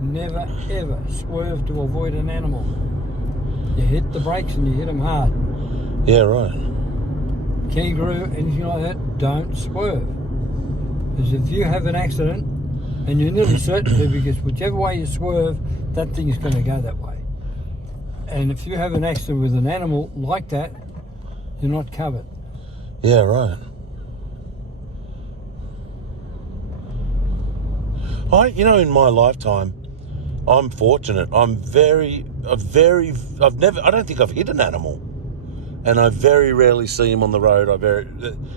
never ever swerve to avoid an animal. You hit the brakes and you hit them hard. Yeah, right. Kangaroo, anything like that, don't swerve. Because if you have an accident, and you're nearly certain to, because whichever way you swerve, that thing is going to go that way. And if you have an accident with an animal like that, you're not covered. Yeah, right. In my lifetime, I'm fortunate. I don't think I've hit an animal. And I very rarely see him on the road.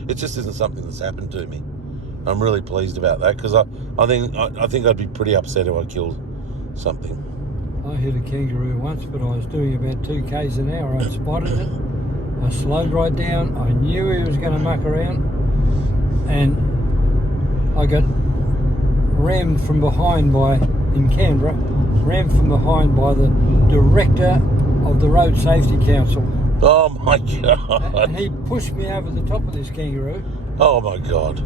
It just isn't something that's happened to me. I'm really pleased about that, because I think I'd be pretty upset if I killed something. I hit a kangaroo once, but I was doing about 2 k's an hour. I spotted it. I slowed right down. I knew he was going to muck around, and I got rammed from behind in Canberra, by the director of the Road Safety Council. Oh my God! And he pushed me over the top of this kangaroo. Oh my God!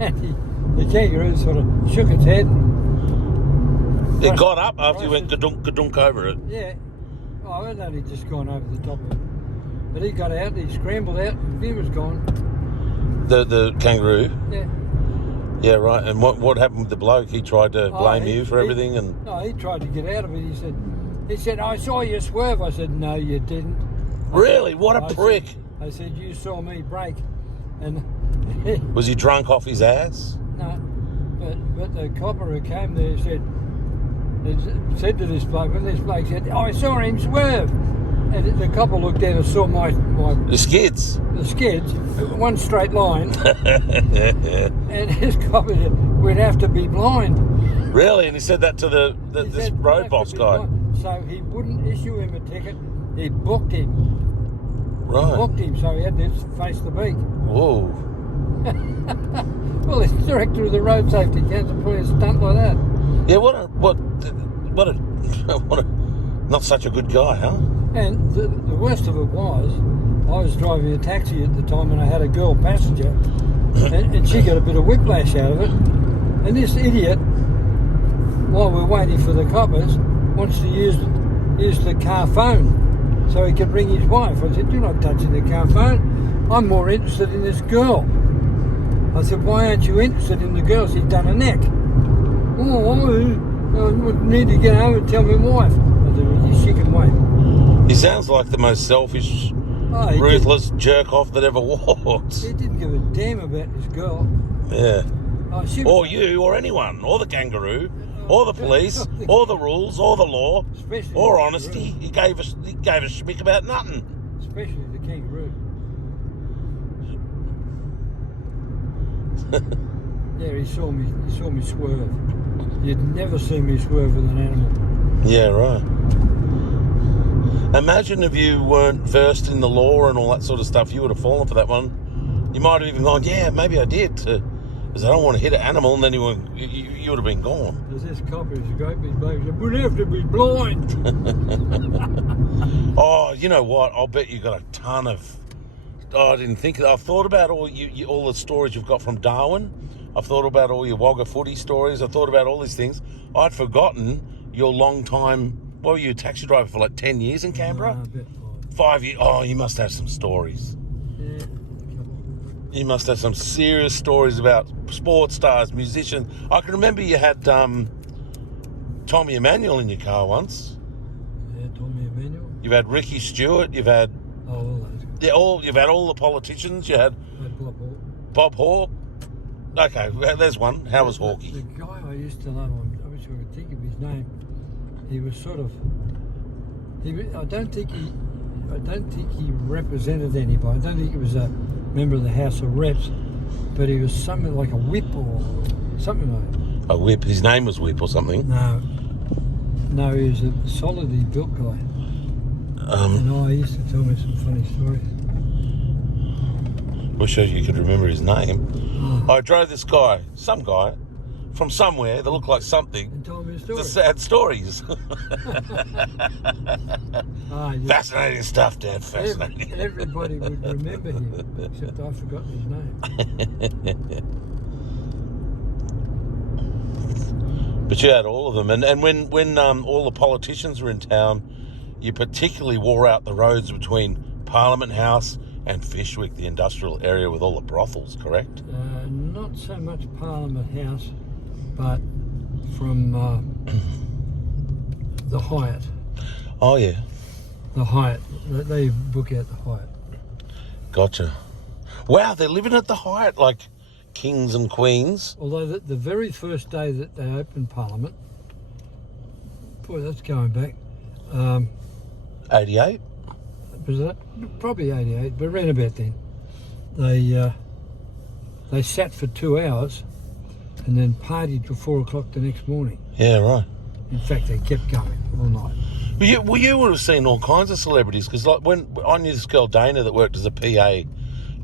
And the kangaroo sort of shook its head. It got up after you went gadunk over it. Yeah. Oh, I'd only just gone over the top of it. But he got out, he scrambled out, and he was gone. The kangaroo? Yeah. Yeah, right. And what happened with the bloke? He tried to blame you for everything? No, he tried to get out of it. He said, I saw you swerve. I said, no, you didn't. Really? What a prick. I said, you saw me brake. And was he drunk off his ass? No. But the copper who came there said to this bloke, when this bloke said, I saw him swerve. And the copper looked down and saw the skids. The skids, one straight line. And his copper said, we'd have to be blind. Really? And he said that to this road boss guy? Blind. So he wouldn't issue him a ticket. He booked him. Right. He booked him, so he had to face the beak. Whoa. Well, the director of the Road Safety Council pulling a stunt like that. Yeah, what a not such a good guy, huh? And the worst of it was, I was driving a taxi at the time and I had a girl passenger, and she got a bit of whiplash out of it. And this idiot, while we're waiting for the coppers, wants to use the car phone so he could ring his wife. I said, you're not touching the car phone. I'm more interested in this girl. I said, why aren't you interested in the girl? She's done a neck. Oh, I need to get home and tell my wife. I said, she can wait. He sounds like the most selfish, ruthless jerk-off that ever walked. He didn't give a damn about this girl. Yeah. Or you, or anyone, or the kangaroo, or the police, or the rules, or the law, or honesty. He gave a schmick about nothing. Especially the kangaroo. Yeah, he saw me swerve. You'd never see me swerve with an animal. Yeah, right. Imagine if you weren't versed in the law and all that sort of stuff, you would have fallen for that one. You might have even gone, yeah, maybe I did, because I don't want to hit an animal, and then you would have been gone. There's this copper, he's a great big bloke, he said, we'd have to be blind. Oh, you know what? I'll bet you got a ton of... Oh, I didn't think... I've thought about all the stories you've got from Darwin. I've thought about all your Wagga footy stories. I've thought about all these things. I'd forgotten your long time... What were you, a taxi driver for like 10 years in Canberra? No, about 5 years. Oh, you must have some stories. Yeah. You must have some serious stories about sports stars, musicians. I can remember you had Tommy Emmanuel in your car once. Yeah, Tommy Emmanuel. You've had Ricky Stewart. You've had... Oh, all those guys. Yeah, you've had all the politicians. You had... Bob Hawke. Okay, well, there's one. How was Hawkey? The guy I used to love, I wish I could think of his name. He was sort of... I don't think he represented anybody. I don't think he was a member of the House of Reps, but he was something like a whip or something like that. A whip? His name was Whip or something? No, he was a solidly built guy. He used to tell me some funny stories. Wish you could remember his name. I drove this guy, some guy, from somewhere that looked like something. And told me a story. The sad stories. Fascinating stuff, Dad. Fascinating. Everybody would remember him, except I've forgotten his name. But you had all of them. And when all the politicians were in town, you particularly wore out the roads between Parliament House and Fishwick, the industrial area with all the brothels, correct? Not so much Parliament House, but from the Hyatt. Oh, yeah. The Hyatt. They book out the Hyatt. Gotcha. Wow, they're living at the Hyatt like kings and queens. Although the very first day that they opened Parliament, boy, that's going back. 88? Was that probably 88? But around about then, they sat for 2 hours and then partied till 4 o'clock the next morning. Yeah, right. In fact, they kept going all night. Well, you would have seen all kinds of celebrities, because like when I knew this girl Dana that worked as a PA,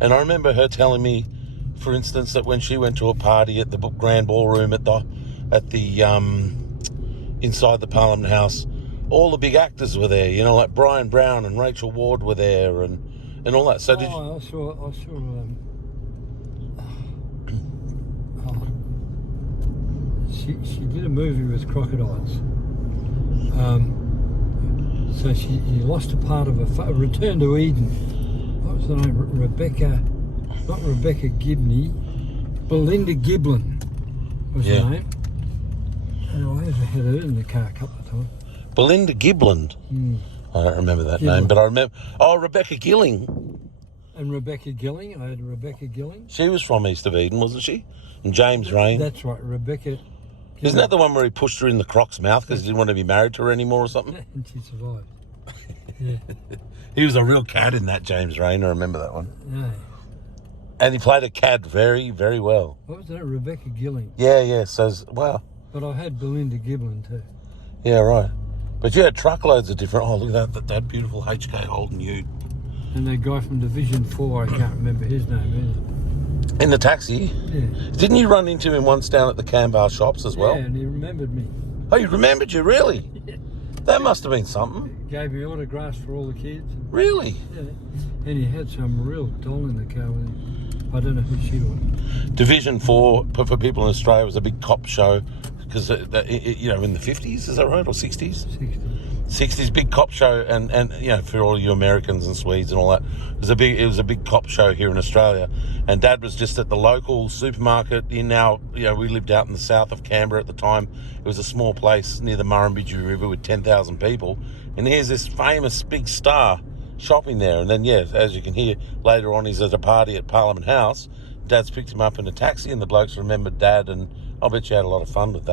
and I remember her telling me, for instance, that when she went to a party at the Grand Ballroom at the inside the Parliament House, all the big actors were there. You know, like Brian Brown and Rachel Ward were there, and all that. So did you? I saw. She did a movie with crocodiles. So she lost a part of her Return to Eden. What was the name? Rebecca, not Rebecca Gibney, Belinda Giblin was her name. And I had her in the car a couple of times. Belinda Giblin. I don't remember that name, but I remember. Oh, Rebecca Gilling. And Rebecca Gilling. I had Rebecca Gilling. She was from East of Eden, wasn't she? And James Rain. That's right, Rebecca. Isn't that the one where he pushed her in the croc's mouth because he didn't want to be married to her anymore or something? And she survived. Yeah. He was a real cad in that, James Rain. I remember that one. Yeah. And he played a cad very, very well. What was that? Rebecca Gilling. Yeah. So, wow. But I had Belinda Giblin too. Yeah, right. But you had truckloads of different... Oh, look at that beautiful HK Holden Ute. And that guy from Division 4, I can't remember his name either. In the taxi? Yeah. Didn't you run into him once down at the Canbar shops as well? Yeah, and he remembered me. Oh, he remembered you, really? Yeah. That must have been something. Gave me autographs for all the kids. Really? Yeah. And he had some real doll in the car with him. I don't know who she was. Division 4, for people in Australia, was a big cop show because, you know, in the 50s, is that right, or 60s? 60. 60s, big cop show, and you know, for all you Americans and Swedes and all that, it was a big cop show here in Australia. And Dad was just at the local supermarket in our, you know, we lived out in the south of Canberra at the time. It was a small place near the Murrumbidgee River with 10,000 people. And here's this famous big star shopping there. And then, yeah, as you can hear later on, he's at a party at Parliament House. Dad's picked him up in a taxi, and the blokes remembered Dad, and I'll bet you had a lot of fun with that.